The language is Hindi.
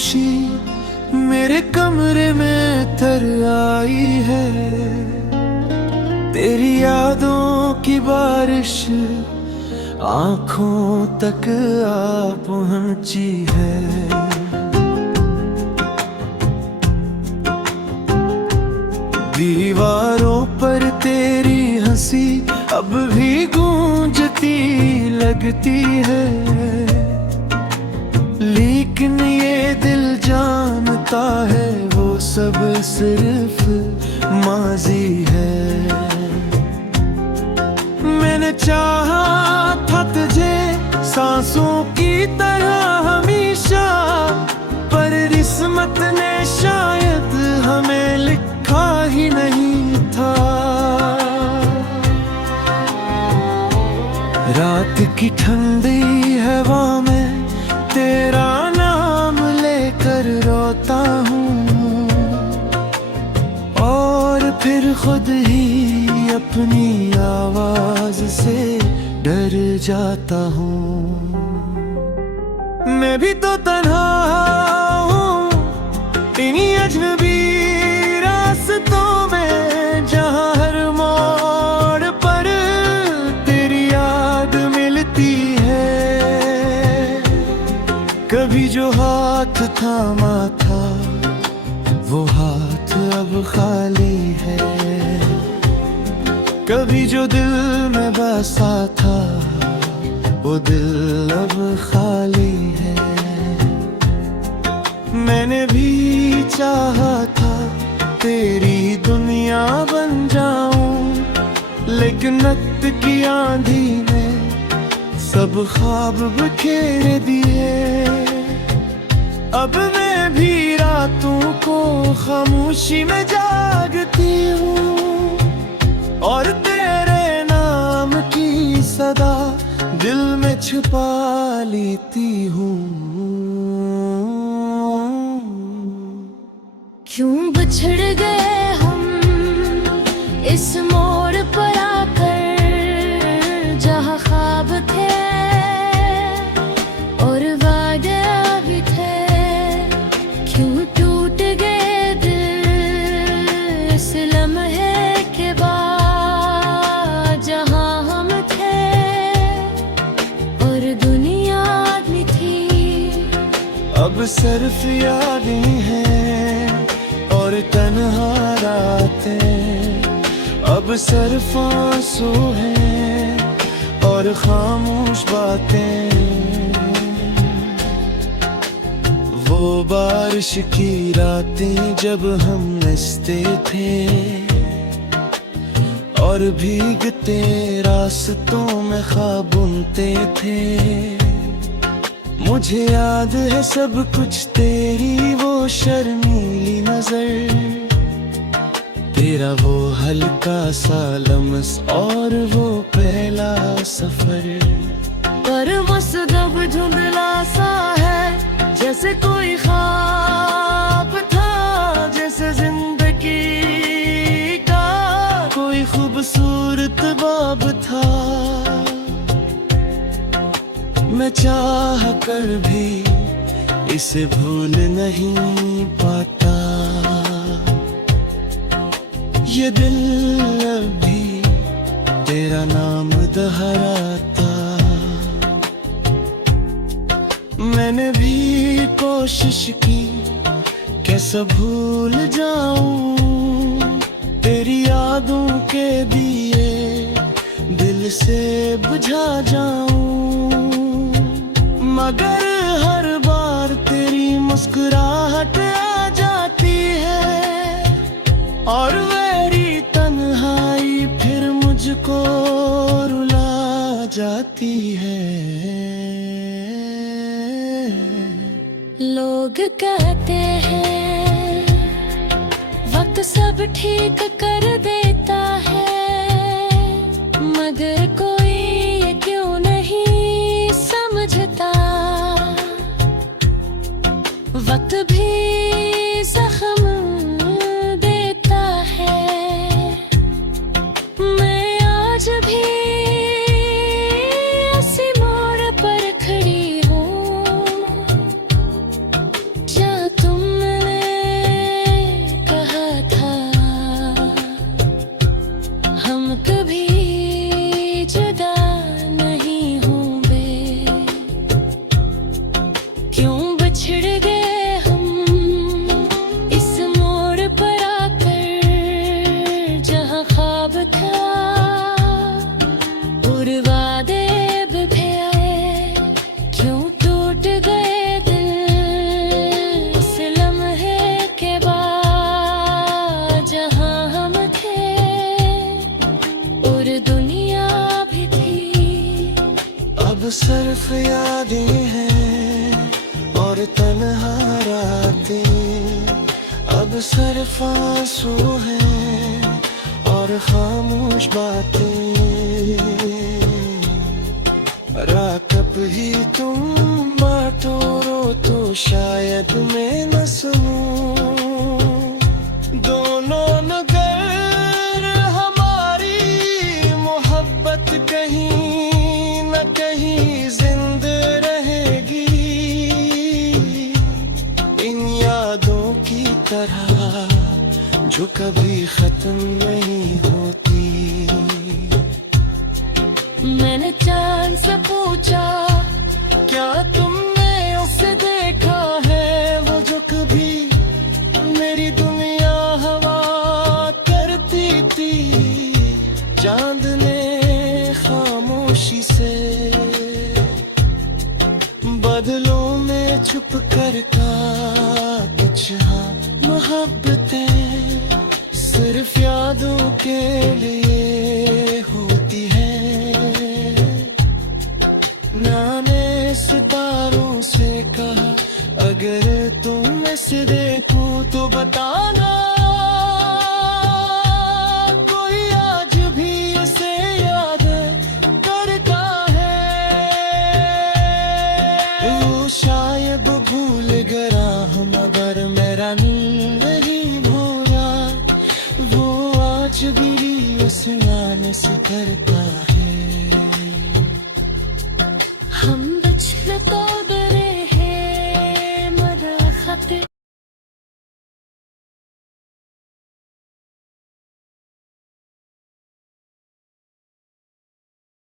खामोशी मेरे कमरे में तर आई है। तेरी यादों की बारिश आंखों तक आ पहुंची है। दीवारों पर तेरी हंसी अब भी गूंजती लगती है, लेकिन ये दिल जानता है वो सब सिर्फ माजी है। मैंने चाहा था तुझे सांसों की तरह हमेशा, पर किस्मत ने शायद हमें लिखा ही नहीं था। रात की ठंडी हवा में तेरा नाम लेकर रोता हूँ, और फिर खुद ही अपनी आवाज से डर जाता हूँ। मैं भी तो तन्हा हूँ इन्हीं अजनबी रास्तों में, जहाँ हर मोड़ पर तेरी याद मिलती है। कभी जो हाथ थामा था वो हाथ अब खाली है, कभी जो दिल में बसा था वो दिल अब खाली है। मैंने भी चाहा था तेरी दुनिया बन जाऊं, लेकिन वक्त की आंधी ने सब ख्वाब बिखेर दिए। अब मैं भी रातों को खामोशी में जागती हूँ, और तेरे नाम की सदा दिल में छुपा लेती हूँ। क्यों बिछड़ गए हम इस मोड़ पर आकर, जहाँ ख्वाब थे और वादे भी थे। क्यों टूट गए दिल इस लम्हे के बाद, जहाँ हम थे और दुनिया भी थी। अब सिर्फ यादें हैं और तन्हा रातें, अब सिर्फ आंसू हैं और खामोश बातें। वो बारिश की रातें जब हम हंसते थे और भीगते रास्तों में ख्वाब बुनते थे। मुझे याद है सब कुछ, तेरी वो शर्मीली नजर, तेरा वो हल्का सा लम्स और वो पहला सफर। पर मसदब धुंधला सा है जैसे कोई ख्वाब था, जैसे जिंदगी का कोई खूबसूरत बाब था। मैं चाह कर भी इसे भूल नहीं पाता, ये दिल अभी तेरा नाम दोहराता। मैंने भी कोशिश की कैसे भूल जाऊं, तेरी यादों के दिए दिल से बुझा जाऊं। मगर हर बार तेरी मुस्कुराहट आ जाती है, और मेरी तन्हाई फिर मुझको रुला जाती है। लोग कहते हैं वक्त सब ठीक कर देता है, मगर कोई ये क्यों नहीं समझता। वक्त भी जख्म देता है, मैं आज भी इसी मोड़ पर खड़ी हूँ, सिर्फ आंसू हैं और खामोश बातें। कब ही तुम बातों रो तो शायद मैं न सुनूं। दोनों नगर हमारी मोहब्बत कहीं न कहीं जिंदा रहेगी, इन यादों की तरह जो कभी खत्म नहीं होती। मैंने चांद से पूछा, क्या तुमने उसे देखा है, वो जो कभी मेरी दुनिया हवा करती थी। चांद ने खामोशी से बदलों में छुप कर कहा, कुछ हाँ मोहब्बतें सिर्फ यादों के लिए होती है। नाने सितारों से कहा, अगर तुम इसे देखो तो बताना, कोई आज भी इसे याद करता है। वो शायद भूल गया हम, मगर मेरा नहीं भूला। वो आज भी उस नाने से करता